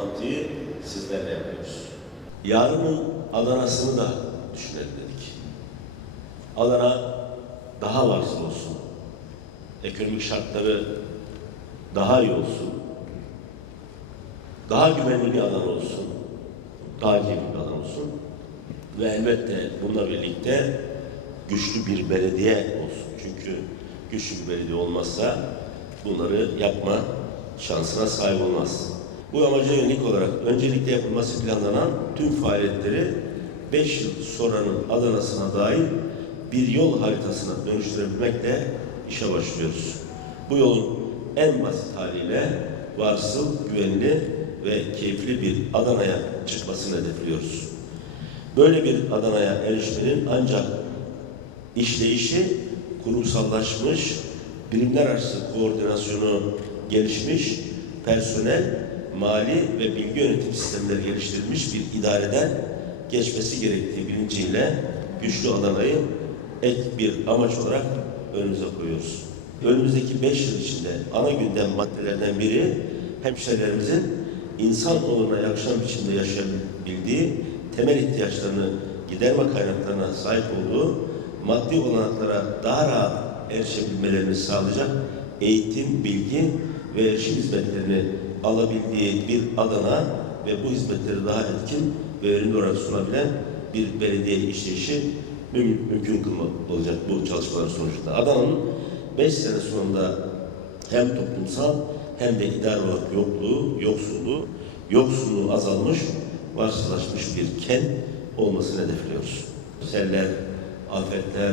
toplantıyı sizlerle yapıyoruz. Yarının Adana'sını da düşünelim dedik. Adana daha varsın olsun. Ekonomik şartları daha iyi olsun. Daha güvenli bir alan olsun. Daha keyifli bir alan olsun. Ve elbette bununla birlikte güçlü bir belediye olsun. Çünkü güçlü bir belediye olmazsa bunları yapma şansına sahip olmaz. Bu amaca yönelik olarak öncelikle yapılması planlanan tüm faaliyetleri 5 yıl sonranın Adana'sına dair bir yol haritasına dönüştürebilmekle işe başlıyoruz. Bu yolun en basit haliyle varsıl, güvenli ve keyifli bir Adana'ya çıkmasını hedefliyoruz. Böyle bir Adana'ya erişmenin ancak işleyişi kurumsallaşmış, birimler arası koordinasyonu gelişmiş, personel, mali ve bilgi yönetim sistemleri geliştirilmiş bir idareden geçmesi gerektiği bilinciyle güçlü Adana'yı ek bir amaç olarak önümüze koyuyoruz. Önümüzdeki beş yıl içinde ana gündem maddelerden biri hemşehrilerimizin insan onuruna yakışan biçimde yaşayabildiği temel ihtiyaçlarını giderme kaynaklarına sahip olduğu maddi olanaklara daha rahat erişebilmelerini sağlayacak eğitim, bilgi ve erişim hizmetlerini alabildiği bir Adana ve bu hizmetleri daha etkin ve verimli olarak sunabilen bir belediye işleyişi müm- mümkün kılmak olacak bu çalışmalar sonucunda. Adana'nın 5 sene sonunda hem toplumsal hem de idari olarak yokluğu, yoksulluğu, yoksulluğu azalmış, varsılaşmış bir kent olmasını hedefliyoruz. Seller, afetler,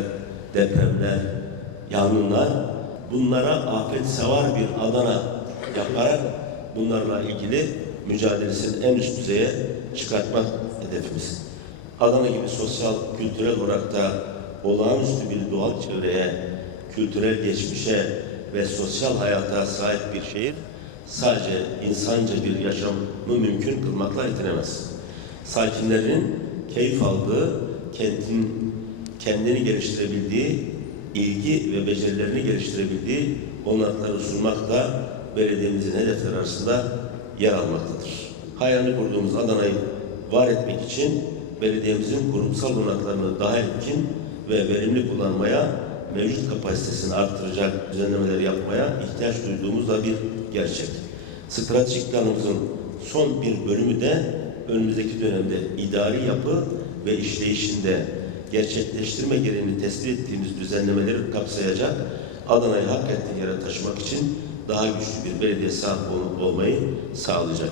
depremler, yangınlar bunlara afet sevar bir Adana yaparak bunlarla ilgili mücadelesini en üst düzeye çıkartmak hedefimiz. Adana gibi sosyal, kültürel olarak da olağanüstü bir doğal çevreye, kültürel geçmişe ve sosyal hayata sahip bir şehir sadece insanca bir yaşamı mümkün kılmakla yetinemez. Sakinlerinin keyif aldığı, kentin kendini geliştirebildiği, ilgi ve becerilerini geliştirebildiği olanakları sunmak da belediyemizin hedefleri arasında yer almaktadır. Hayalini kurduğumuz Adana'yı var etmek için belediyemizin kurumsal olanaklarını daha etkin ve verimli kullanmaya, mevcut kapasitesini arttıracak düzenlemeleri yapmaya ihtiyaç duyduğumuz da bir gerçek. Stratejik planımızın son bir bölümü de önümüzdeki dönemde idari yapı ve işleyişinde gerçekleştirme gereğini tespit ettiğimiz düzenlemeleri kapsayacak Adana'yı hak ettiği yere taşımak için daha güçlü bir belediye sahibi ol- olmayı sağlayacak.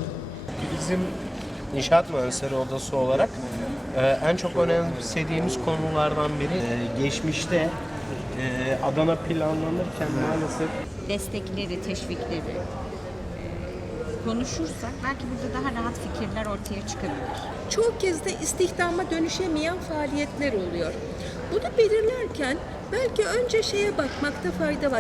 Bizim İnşaat Mühendisleri Odası olarak e, en çok önemsediğimiz konulardan biri e, geçmişte e, Adana planlanırken maalesef destekleri, teşvikleri konuşursak belki burada daha rahat fikirler ortaya çıkabilir. çoğu kez de istihdama dönüşemeyen faaliyetler oluyor. Bunu belirlerken belki önce şeye bakmakta fayda var.